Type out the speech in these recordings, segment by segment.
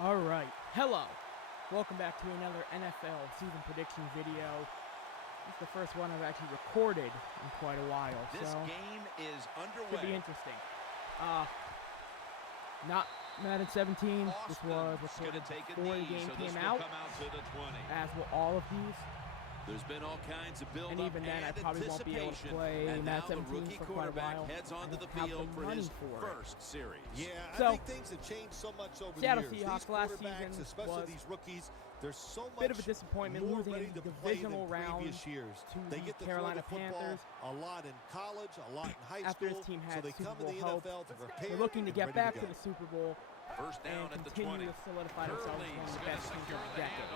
All right, hello. Welcome back to another NFL season prediction video. This is the first one I've actually recorded in quite a while, this so game is underway. should be interesting. Not Madden 17. This was recorded before the game came out, as will all of these. There's been all kinds of build-up and even then, I probably won't be able to play and now Madden the 17 rookie for quite a while. heads onto the have field for his for first series. Yeah, so, I think things have changed so much over Seattle the years. Seahawks These last quarterbacks, season especially was these rookies, there's so much bit of a disappointment more losing ready in to the play divisional than round previous years. to They the get to Carolina throw the football Panthers a lot in college, a lot in high after school. his team so had they Super come in Bowl the hope. NFL to prepare. They're looking to get back to go. the Super Bowl First down and at the continue 20. to solidify themselves as one of the best teams of the decade.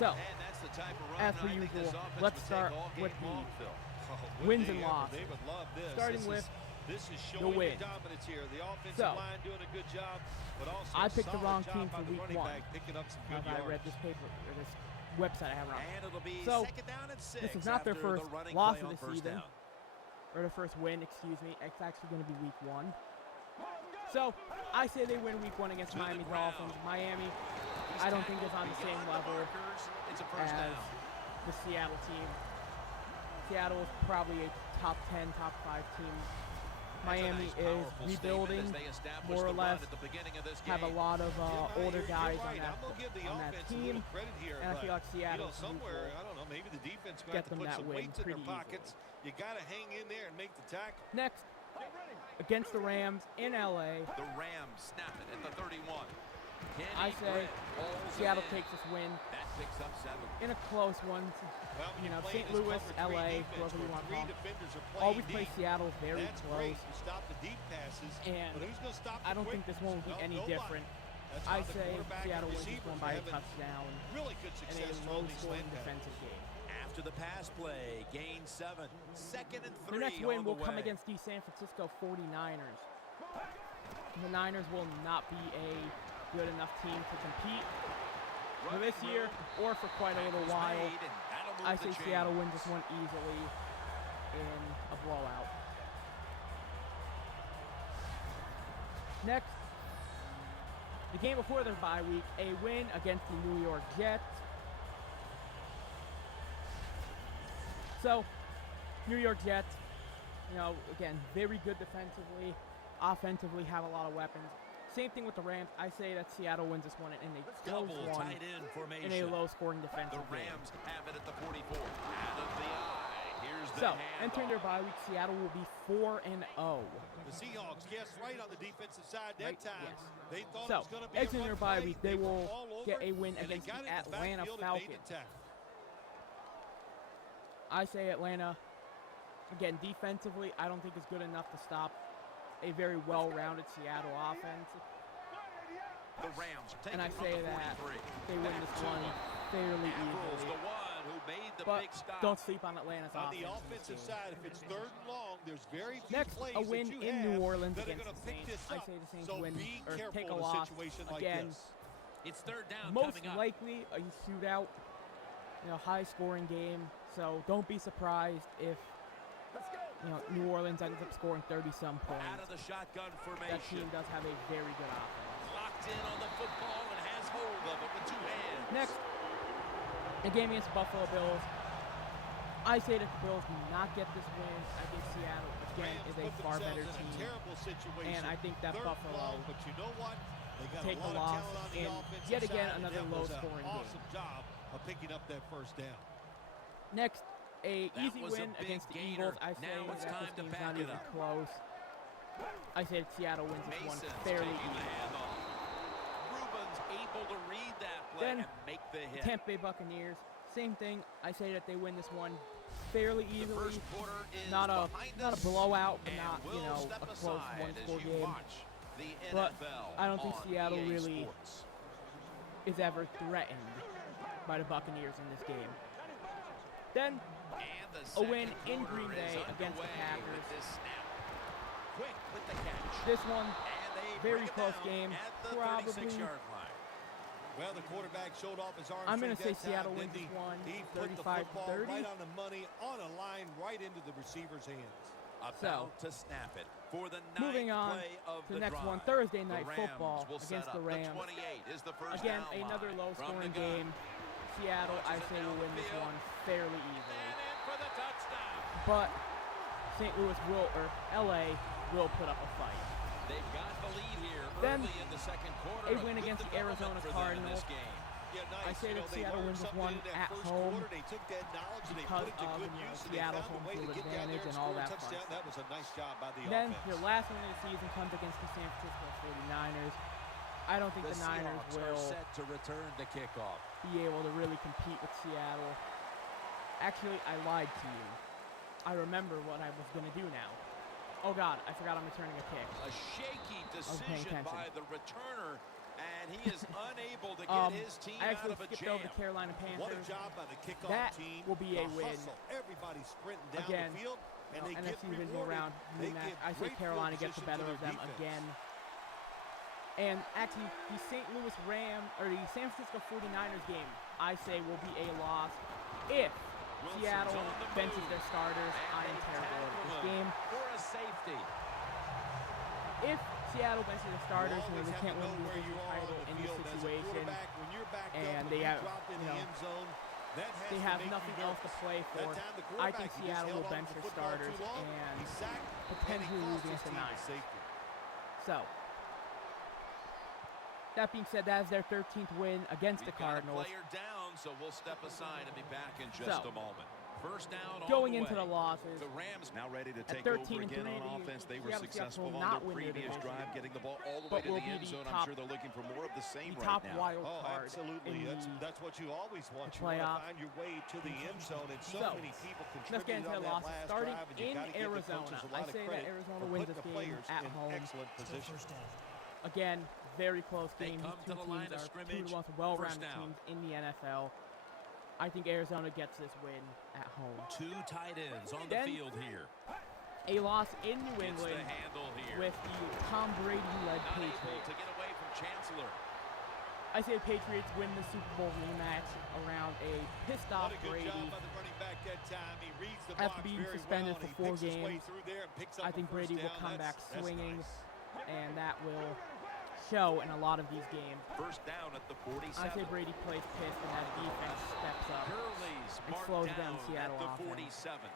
So, And that's the type of run as per I think this usual, offense let's would start take all with game the long, Phil. wins and losses. They would love this. Starting with this is the showing win. dominance here. The offensive So, line doing a good job, but also I picked the solid wrong job team by for the week running one. back, picking up some good As I yards. read this paper or this website I have wrong. And it'll be So, second down and 6 this is not their after first the running loss play of on the first season. down. Or their first win, excuse me. It's actually going to be week one. So, I say they win week one against Miami Dolphins. Miami, I don't think is on the same level It's a first as down. the Seattle team. Seattle is probably a top 10, top 5 team. Miami is rebuilding, more or less, have a lot of older guys on that team, and I feel like Seattle somewhere, I don't know, maybe the defense get them put that some win weights in their pretty pockets. You got to hang in there and make the tackle. Next, against the Rams in LA, The Rams snap it at the 31. I say Seattle takes this win That picks up 7. in a close one. Well, You know, play St. this Louis, cover LA, three defense whoever you where want to three call. defenders are playing Always play deep. Seattle very That's close. great. You stop the deep passes, And but who's going to stop the I don't quick think this one will be ones? any Nobody. different. That's I how the say quarterback Seattle and wins this receivers one by a are having touchdown really good in success a throwing these low-scoring slant passes. defensive game. After the pass play, gain 7. Second and 3 Their next win on will the come way. against the San Francisco 49ers. The Niners will not be a good enough team to compete for this year or for quite a little while. I say Seattle wins this one easily in a blowout. Next, the game before their bye week, a win against the New York Jets. So, New York Jets, you know, again, very good defensively, offensively have a lot of weapons. Same thing with the Rams. I say that Seattle wins this one in a close one tight end formation. in a low-scoring defensive The game. Rams have it at the 44. Out of the eye. Here's the So, handoff. entering their bye week, Seattle will be 4-0. The Seahawks guessed right on the defensive side that Right, time. yes. They thought it So, was going to be exiting a their run bye play. week, they were will all over, get a win and they against got the it in Atlanta backfield and made the Falcons. tackle. I say Atlanta, again, defensively, I don't think is good enough to stop a very well-rounded Seattle offense. The Rams take And I it from say the that 43. they win this one fairly Apple's the easily. one who made the But big stop. don't sleep on Atlanta's On offense. the in this offensive game. side, if it's third and long, there's very few Next, plays a win that you in have New Orleans that are against going the to pick Saints. this I up. say the Saints So win be or careful take a in a loss. situation like Again, this. It's third down most coming up. likely a shootout, you know, high-scoring game. So don't be surprised if New Orleans ends up scoring 30-some Out points. of the shotgun That formation. team does have a very good offense. Locked in on the football and has hold of it with 2 hands. Next, a game against the Buffalo Bills. I say that the Bills do not get this win. I think Seattle, again, Rams is a put far themselves better in a team. terrible situation. And I think that Third Buffalo long, but you know what? They got take a the lot loss of talent on the in offensive yet again side, and another that was an low-scoring game. awesome job of picking up that first down. Next, a That easy was a win big against the gainer. Eagles. I say Now it's that time this to game's back not it even up. close. I say that Seattle wins this one Mason's fairly taking the easily. handoff. Rubens able to read that play Then, and make the hit. Tampa Bay Buccaneers, same thing. I say that they win this one fairly The easily. first quarter is Not a behind us, blowout, but and not we'll a step close aside one-score as you game. watch the But NFL I don't think on Seattle EA really Sports. is ever threatened by the Buccaneers in this game. Then And the a win second in quarter Green Bay is against the underway Packers. with this snap. Quick with the catch. this one, And they very bring it close down game, at the probably. 36-yard line. Well, the quarterback showed off his arm. I'm going to say that time, Seattle didn't wins this he? one, He put the 35-30. football right on the money, on a line, right into the receiver's hands. About to snap it for the moving on play of to the next drive. one, Thursday night The football will set against up. the Rams. 28 is the first Again, down another line. low-scoring From the gun. game. Seattle, I Launches it say, will down win the this field. one fairly easily. And in for the touchdown. But St. Louis will, or LA, will put up a fight. They've got the lead here Then, early in the second quarter. a win against the Arizona Cardinals. Yeah, nice. I say that they Seattle learned wins this something one in that at first home quarter. They took that knowledge and they because put it to of good use. And they Seattle's found a home way to field get down there advantage and and all score a that fun touchdown. stuff. That was a nice job by the Then offense. their last win of the season comes against the San Francisco 49ers. I don't think the Niners Seahawks will are set to return the kickoff. be able to really compete with Seattle. Actually, I lied to you. I remember what I was going to do now. Oh, God, I forgot I'm returning a kick. A shaky paying decision attention. by the returner, and he is unable to get his team I out actually of a skipped jam. over the Carolina What a Panthers. job by the kickoff That team. will be a The win. hustle. Everybody's sprinting down Again, the field, and they get NFC divisional rewarded. round They rematch. give I say great Carolina field gets the position better to of their them defense. again. And actually, the St. Louis Rams, or the San Francisco 49ers game, I say will be a loss if Wilson's Seattle on the benches move. their starters. And I am they terrible at tackle this him game. for a safety. If Seattle benches their starters, You always they have can't to win know the where division you are title on the in this field. As a situation. quarterback, when you're backed up And and they you have, drop in you the know, end zone, that has They to have make nothing you else to nervous. play for. That time, the I quarterback, think he just Seattle held will on bench to the their football starters too long. and He sacked, potentially and he lose cost his against the team a Niners. safety. So, that being said, that is their 13th win against the We've got a Cardinals. player down, so we'll step aside and be back in just a moment. First down all Going the into way. the losses, The Rams Now ready to At take 13 over and again 3, on the offense. They were Seattle successful will on not their win their previous division, drive, getting the ball all the but way to will the be end the zone. I'm top- sure they're looking for more of the same the right top now. wild Oh, card absolutely. in That's what you always want. the You want to playoff. find your way to the end zone, and so So, many people let's get contributed into on the that losses. last Starting drive, and you in got to give the Arizona, coaches a I lot say of that credit Arizona for wins putting this the game players at in home. excellent position. Again, very close They game. come These to two the line teams of are scrimmage. two of the most First well-rounded down. teams in the NFL. I think Arizona gets this win at home. Two tight ends on the Then- field here. A loss in New Gets the England handle here. with the Tom Brady-led Not able Patriots. to get away from Chancellor. I say Patriots win the Super Bowl rematch around a pissed-off What a good Brady. job by the running back that time. He reads the After box being very suspended well, and for he 4 picks his way games, through there and picks up I a think first Brady will down. come back That's swinging, nice. and that will show in a lot of these games. First down at the 47. I say Brady plays pissed, and that defense steps up. Gurley's and marked slows down down Seattle at the offense. 47.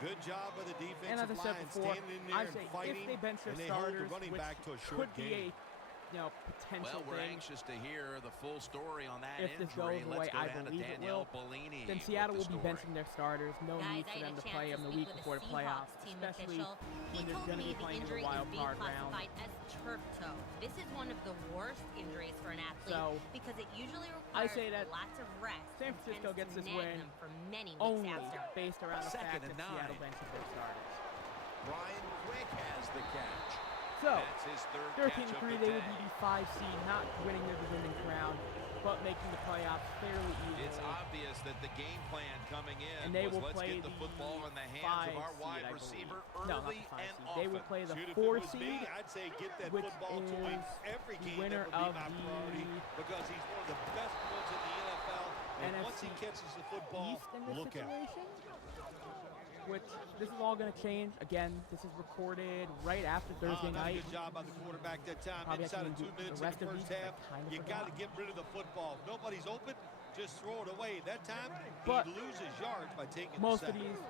Good job by the And as I defensive said line before, standing in there I and say fighting, if they bench their and they hold the starters, running which back to a short could be gain. a potential Well, we're thing, anxious to hear the full story on that If this injury. goes the Let's way go I down to believe it Danielle will, Bellini then with Seattle the will be story. benching their starters. No Guys, need I for had them a to chance play to them the speak week with a before the playoffs, Seahawks team especially official. He when they're told going to me be the playing in the injury wild is being card round. classified as turf toe. This is one of the worst injuries for an athlete So, because it usually I requires say that lots of rest. San and Francisco tends gets to this nag win them for many weeks only after. based around the Second fact and that Seattle 9. benches their starters. Brian Quick has the catch. So, That's his third 13 catch of 3, the they will day. be the 5 seed, not winning their division crown, but making the playoffs fairly easily. It's obvious that the game plan coming in And they was will let's play get the the football in the hands 5 of our seed, wide I receiver believe. No, not early the 5 and seed. often. They will play the Shoot, if it 4 was me, seed, I'd say get that which football to him is every the game. winner That would be of my the priority because he's one of the best ones in the NFL. And once he NFC catches the football, East in this look out. situation. Which, this is all going to change. Again, this is recorded right after Thursday Not a night. good job by the quarterback that time. Probably Inside have of to 2 do minutes the in rest the of first these, half, I kinda you got to forgot. get rid of the football. If nobody's open, just throw it away. That time, But he loses yards by taking most the of sack. these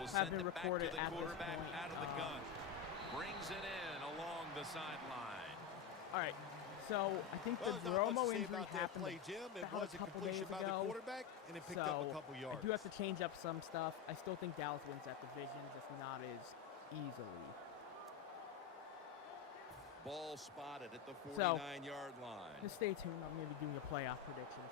We'll have send been it back recorded to the at this quarterback point. out of the gun. Brings it in along the sideline. All right, so I think Well, the there's not much Romo to say injury about that happened play, Jim. It about was a a couple completion days by the ago. quarterback, and it picked up a So couple I yards. do have to change up some stuff. I still think Dallas wins that division, just not as easily. Ball spotted at the So, 49-yard line. Just stay tuned. I'm going to be doing the playoff predictions.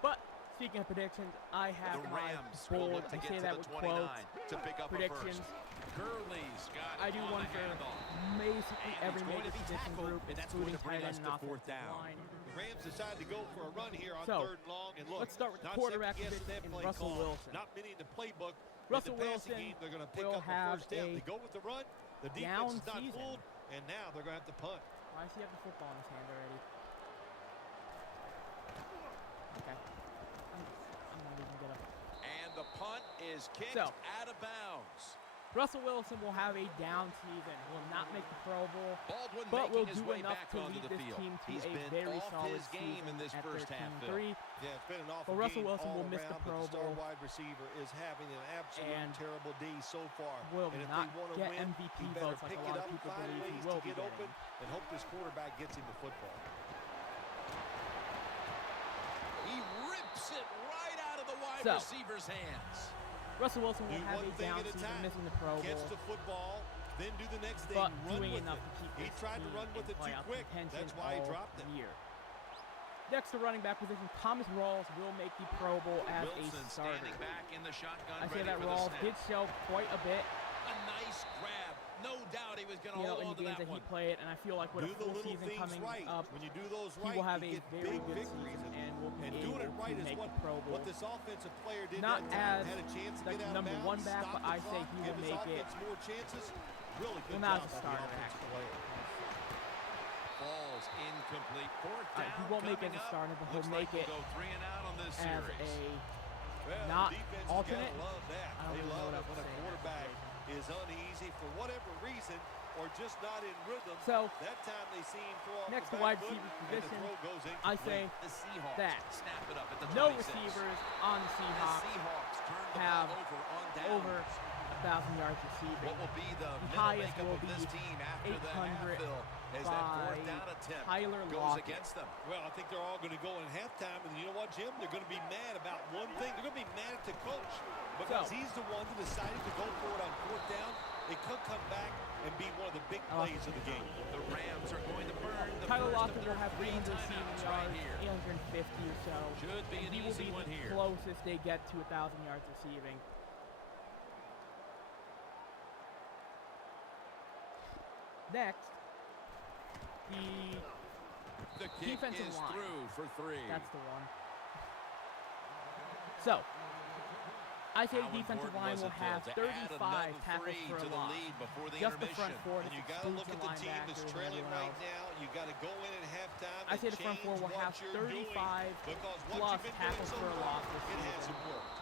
But speaking of predictions, I have The my Rams will bold. look to I get say to that the with 29 quotes. to pick up predictions. a first. Gurley's got I it do on one the for handoff. basically And every he's going major to be position tackled, group, and that's going including to bring tight us end to and fourth offensive down. line. The Rams decide to go for a run here on So, 3rd and long. And look, let's start with the not quarterback second-guessing position that and play Russell call, Wilson. Not many in the playbook. Russell in the passing Wilson game, they're going to pick will up a have first down. a They go with the run. The down defense is not season. fooled, and now they're going to have to punt. Why does he have the football in his hand already? Okay. I'm not even gonna. And the punt is kicked So, out of bounds. Russell Wilson will have a down season. Will not make the Pro Bowl, Baldwin but will making his do way enough back to onto lead the this field. team to He's a been very off solid his game season in this at first half, Phil. 13-3. Yeah, it's been an awful But Russell game Wilson all will miss the around, Pro but the star Bowl. wide receiver is having an absolute And terrible day so far. will and if not they want to get win, MVP he better votes like pick a it lot of up and people find believe he ways will to be get open getting. and hope this quarterback gets him the football. He rips it right out of the wide So, receiver's hands. Russell Wilson will Do have one a thing down at a season, time. missing the Pro Catch Bowl, the football, then do the next thing. but Run doing with enough it. to keep He this tried to team run with in it too playoff quick. contention That's why he all dropped it. year. Next to running back position, Thomas Rawls will make the Pro Bowl as Wilson a starter. standing back in the shotgun, I say ready that for the Rawls snap. did show quite a bit, A nice grab. No doubt he was going to hold in on the to games that that he one. played, and I feel like with Do a the full little season things coming right. up, When you do those he right, will have you a get very big good victories. season and will be And able doing it right to is make what, the Pro Bowl. what this offensive player did Not that time. as Had a chance to the get out number of one bounds, back, stop but the I say clock, he give will his make it. offense more chances. Really good Well, not job as a by the starter, offensive actually. player. Falls incomplete. Fourth down He won't make it as a coming up. starter, but he'll Looks make like it we'll go 3 and out on this as series. Well, not the defense alternate. has gotta love that. I don't They even know love what it else when to a say in that quarterback situation. is uneasy for whatever reason or just not in rhythm. So, That time they see him throw off next the to wide back foot, receiver and the position, throw goes I incomplete. say The Seahawks that snap it up at the no 26. receivers on the The Seahawks Seahawks turn the have ball over on downs. over 1,000 yards receiving. What will be the mental highest makeup will of be this team after the 800 half, Phil, as that fourth by down attempt Tyler goes Lockett. against them? Well, I think they're all going to go in halftime, and you know what, Jim? They're going to be mad about one thing. They're going to be mad at the coach because he's the one that decided to go for it on fourth down. It could come back and be one of the big plays of the game. The Rams are going to burn the Tyler first Lockett of will their have 3 300 receiving timeouts yards, right here. 850 or so. Should be And an he will easy be one the here. closest they get to 1,000 yards receiving. Next, The kick defensive is line. through for 3. that's the one. So, I say How the defensive important line was will it, Phil, have to add 35 another tackles 3 for to a the loss. lead before the Just the intermission? front four, And you got to look at the team that's trailing right now. You got to go in at halftime. I say the front four will have 35 plus tackles for a loss this It season. hasn't worked.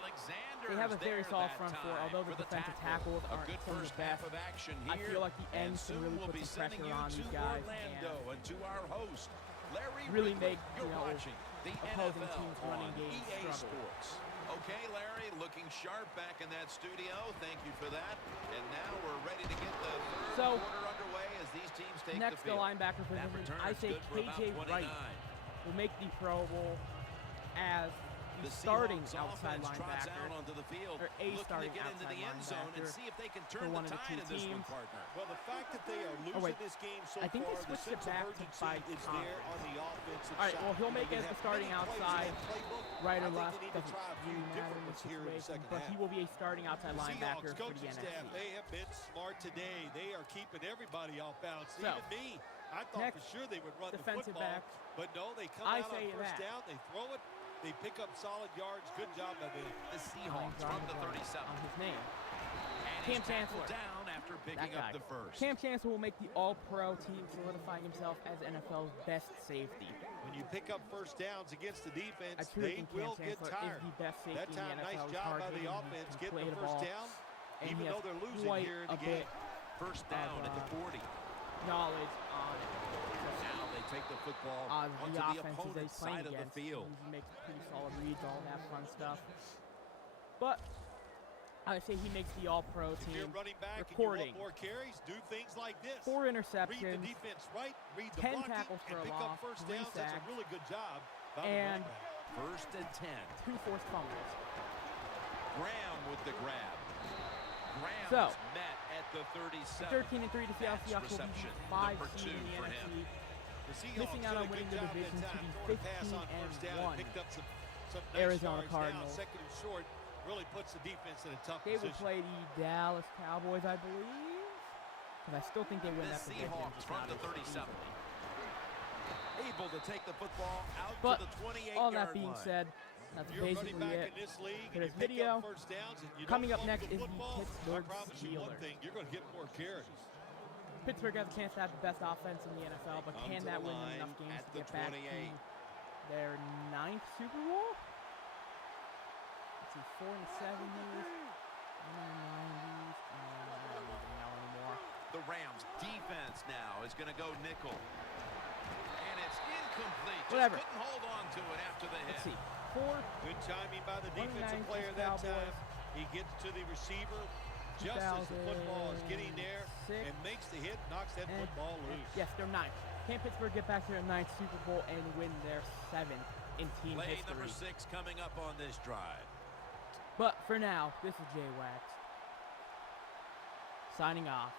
Alexander They have a very solid front four, although the defensive tackles a aren't good some of the first half best. of action I here. feel like the And ends can soon really we'll put be some sending pressure you on to these guys Orlando and to our host, Larry really Ridley. make, You're you know, watching the opposing NFL teams' running on games EA struggle. Sports. Okay, Larry, looking sharp back in that studio. Thank you for that. And now we're ready to get the third quarter underway as these teams take next the the field. linebacker That position, return I is say good for about KJ 29. Wright will make the Pro Bowl as the The starting Seahawks outside offense trots linebacker. out onto the field, or a looking starting to get into outside the end zone and linebacker see if they can for turn one the of the tide two in this one, teams. partner. Well, the fact that they are losing wait. this game so I think they far, the switched it sense of back to urgency by is time. there on the offensive All right, side. well, he'll You know, make they it as the have starting many plays in outside, that playbook. right or I think left, they need to doesn't try a few really matter different in ones this here in the situation, second but half. he will be a starting outside The linebacker Seahawks for the coaching staff, NFC. they have been smart today. They are keeping everybody off balance. So, Even me. I thought next, for sure they would run the defensive football, back. but no, they come I out on say first that. down, they throw it, they pick up solid yards. Good job by them. The Seahawks from the 37. on his name. And Cam he's tackled Chancellor. down after That picking guy. up the first. Cam Chancellor will make the All-Pro team, solidifying himself as NFL's best safety. When you pick up first downs against the I defense, truly they think Cam will get Chancellor tired. is the best safety That in time, the nice NFL. job by the offense getting the first down, and even he though has they're losing quite here in a the game. bit First down at the 40. knowledge on Now they take the football the onto the offenses that opponent's he's playing side of the against. field. He makes pretty solid reads, all that fun stuff. But I say he makes the All-Pro If you're team. running back Recording. and you want more carries, do things like this. 4 Read the interceptions, defense right, read the 10 blocking, tackles for and a pick loss, up first 3 downs. That's sacks, a really good job by the and running back. First and 10. 2 forced fumbles. Graham with the grab. Graham So, is met at the 37. 13-3 to Seattle That's Seahawks will be reception 5 number seed 2 in the for NFC. him. The Seahawks missing out did on a good winning the job division that to time. be Throwing a pass on first down 15-1. and picked up some nice Arizona yards Cardinals. Now. Second and short really puts the defense in a tough They will position. play the Dallas Cowboys, I believe. Because I still think they win The that division. Seahawks from the 37. Able to take the football out But to the 28-yard all that being line. said, that's You're running basically back it in this league for and this you pick video. up first downs and you Coming don't up fumble next the is the football, Pittsburgh I promise you one Steelers. thing, you're going to get more carries. Pittsburgh has a chance to have the best offense in the NFL, but Comes can to that the win them line enough games at to the get back 28. to their 9th Super Bowl? Let's see, 4 in the 70s, 1 in the 90s. The Rams defense now is going to go nickel. And it's incomplete. Whatever. Just couldn't hold on to it after the hit. Let's see. 4. Good timing by the defensive 1-9 player that Cowboys. time. He gets to the receiver just as the football is getting there and makes the hit, knocks that football loose. Yes, they're 9th. Can Pittsburgh get back to their 9th Super Bowl and win their 7th in team Play history? number 6 coming up on this drive. But for now, this is J-Wax signing off.